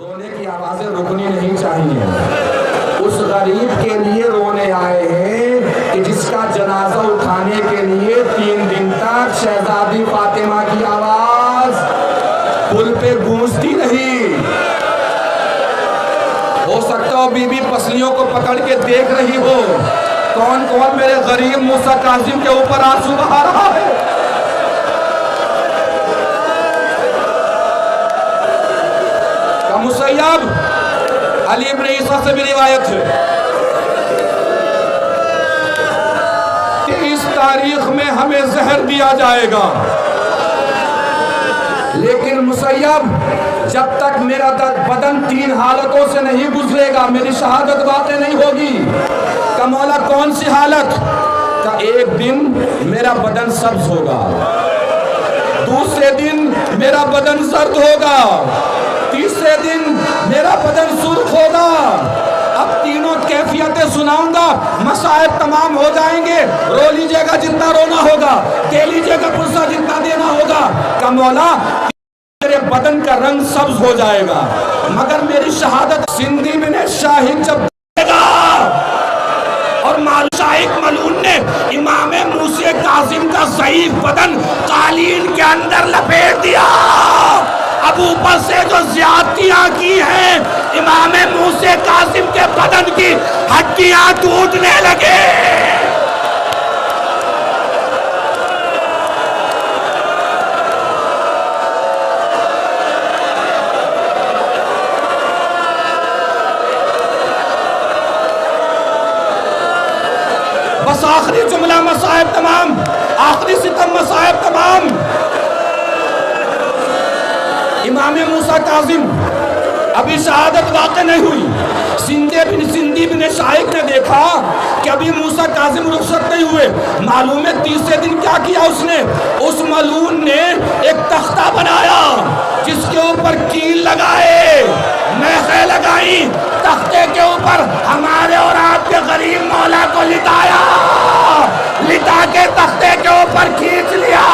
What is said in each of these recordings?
رونے کی آوازیں رکنی نہیں چاہیے. اس غریب کے لیے رونے آئے ہیں کہ جس کا جنازہ اٹھانے کے لیے 3 دن تک شہزادی فاطمہ کی آواز پل پہ گونجتی رہی. ہو سکتا ہو بی بی پسلیوں کو پکڑ کے دیکھ رہی ہو کون کون میرے غریب موسیٰ کاظم کے اوپر آنسو بہا رہا ہے. مسیب علی ابن عیسیٰ سے بھی روایت ہے کہ اس تاریخ میں ہمیں زہر دیا جائے گا، لیکن مسیب جب تک میرا بدن 3 حالتوں سے نہیں گزرے گا میری شہادت واقع نہیں ہوگی. کہ مولا کون سی حالت؟ کہ ایک دن میرا بدن سبز ہوگا، دوسرے دن میرا بدن زرد ہوگا، تیسرے دن میرا بدن سرخ ہوگا. اب تینوں کیفیتیں سناؤں گا، مصائب تمام ہو جائیں گے. رو لیجئے گا جتنا رونا ہوگا، دے لیجئے گا پرسہ جتنا دینا ہوگا. کہ مولا میرے بدن کا رنگ سبز ہو جائے گا مگر میری شہادت سندھی میں نے شاہد جب دے گا. اور شاہد ملعون نے امام موسیٰ کاظم کا ضعیف بدن قالین کے اندر لپیٹ دیا. اب اوپر سے جو زیادتیاں کی ہیں امام موسیٰ کاظم کے بدن کی ہڈیاں ٹوٹنے لگے. بس آخری جملہ مصائب تمام، آخری ستم مصائب تمام. امام موسیٰ کاظم ابھی شہادت واقع نہیں ہوئی. سندھی بن شاہد نے دیکھا کہ ابھی موسیٰ کاظم رخصت نہیں ہوئے. معلوم ہے تیسرے دن کیا کیا اس نے؟ اس ملعون نے ایک تختہ بنایا جس کے اوپر کیل لگائے، میخیں لگائیں، تختے کے اوپر ہمارے اور آپ کے غریب مولا کو لٹایا، لٹا کے تختے کے اوپر کھینچ لیا.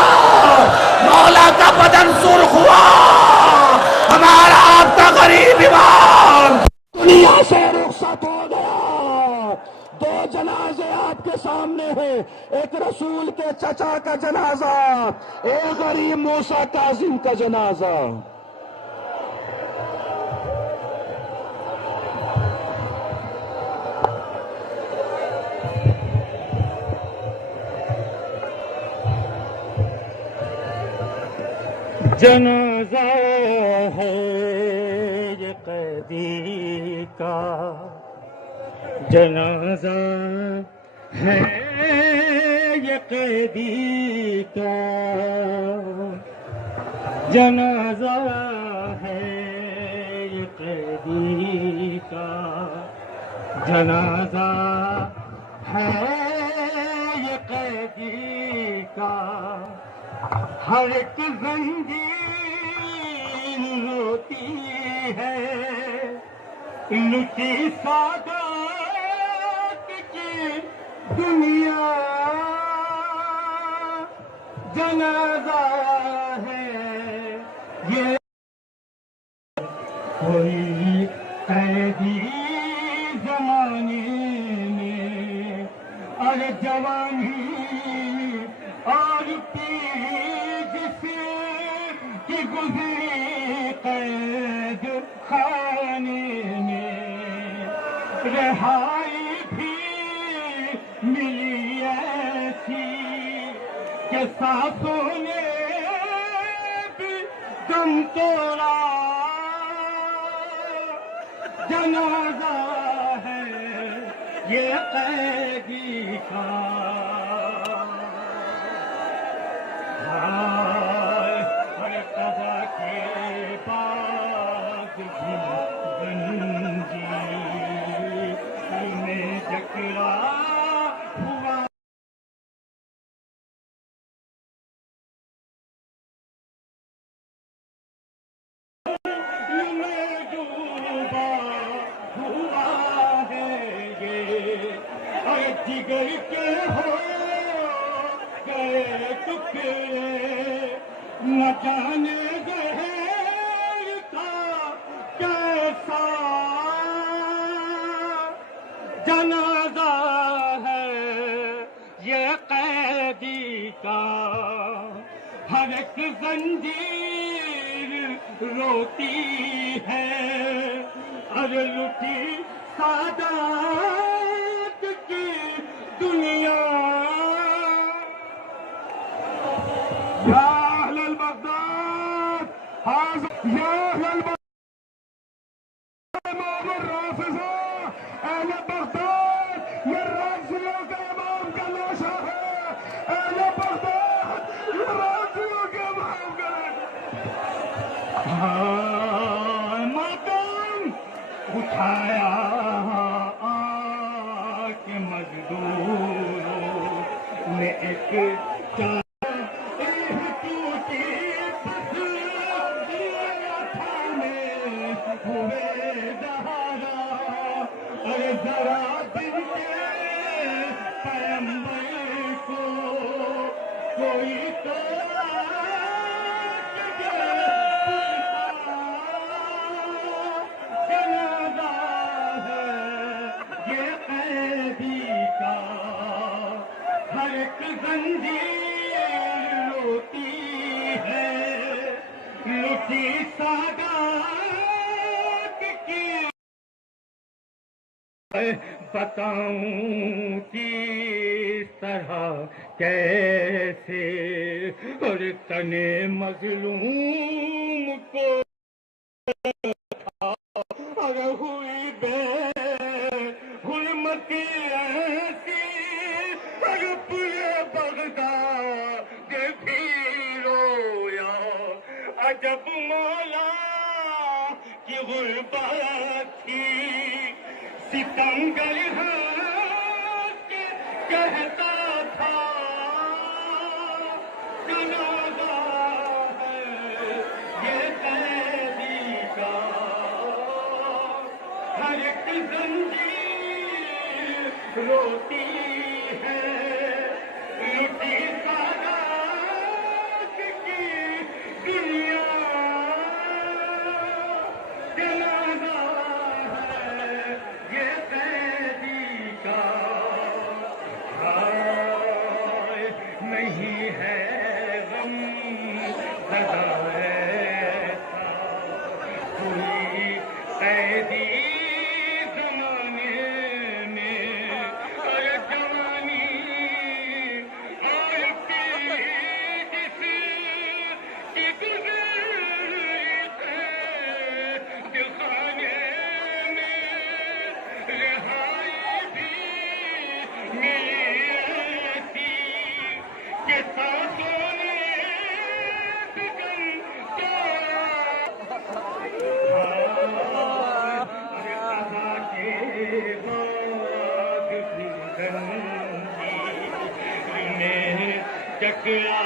مولا کا بدن سرخ ہوا، ہمارا آپ کا غریب امام دنیا سے رخصت ہو گیا. 2 جنازے آپ کے سامنے ہیں، ایک رسول کے چچا کا جنازہ، ایک غریب موسیٰ کاظم کا جنازہ. جنازہ ہے یہ قیدی کا، جنازہ ہے یہ قیدی کا، جنازہ ہے یہ قیدی کا، جنازہ ہے یہ قیدی کا. ہر ایک زنجیر روتی ہے لٹی سادات کی دنیا. جنازہ ہے یہ کوئی قیدی زمانے میں، اور جوانی اور پیج سے کی گزری قید خانے میں، رہائی بھی ملی ایسی کہ سانسوں نے بھی دم توڑا. جنازہ ہے یہ قیدی کا. ہر قضا کے بعد بھی گنجی میں جکڑا ہوا. میں ڈوبا ہوا ہے یہ، اور جگر کے ہو گئے ٹکڑے. سا جنازہ ہے یہ قیدی کا، ہر ایک زنجیر روتی ہے، اور لٹی سعادت کی دنیا۔ یا اہل البغداد یا اہل امام الرافضہ، اہل بغداد یہ رافضیوں کے امام کا لاشا ہے، اہل بغداد یہ رافضیوں کے امام کا لاشا ہے۔ ماتم اٹھایا کہ مزدوروں نے ایک ذرا دل کے پیغمبر کو کوئی تو جنازہ ہے یہ قیدی کا، ہر ایک زنجیر روتی ہے، لٹی سعادت کی۔ بتاؤں کس طرح کیسے اور تنے مظلوم کو اور ہوئی بے حرمتی ایسی، اور پورے بغداد بھی رویا۔ عجب مولا کی غربت تھی، ستمگر ہنس کے کہتا تھا جنازہ ہے یہ قیدی کا، ہر ایک زنجیر روتی ہے، لٹی سعادت کی دنیا۔ جنازہ ہے یہ قیدی کا، ہائے نہیں ہے غم زدہ ایسا کوئی قیدی زمانے میں، اور جوانی اور پیر جس کی گزری ہے دلخانے میں، رہائی بھی ملی ایسی کہ سانسوں نے بگن قضا کے بعد پھر زنجیر میں ٹکرا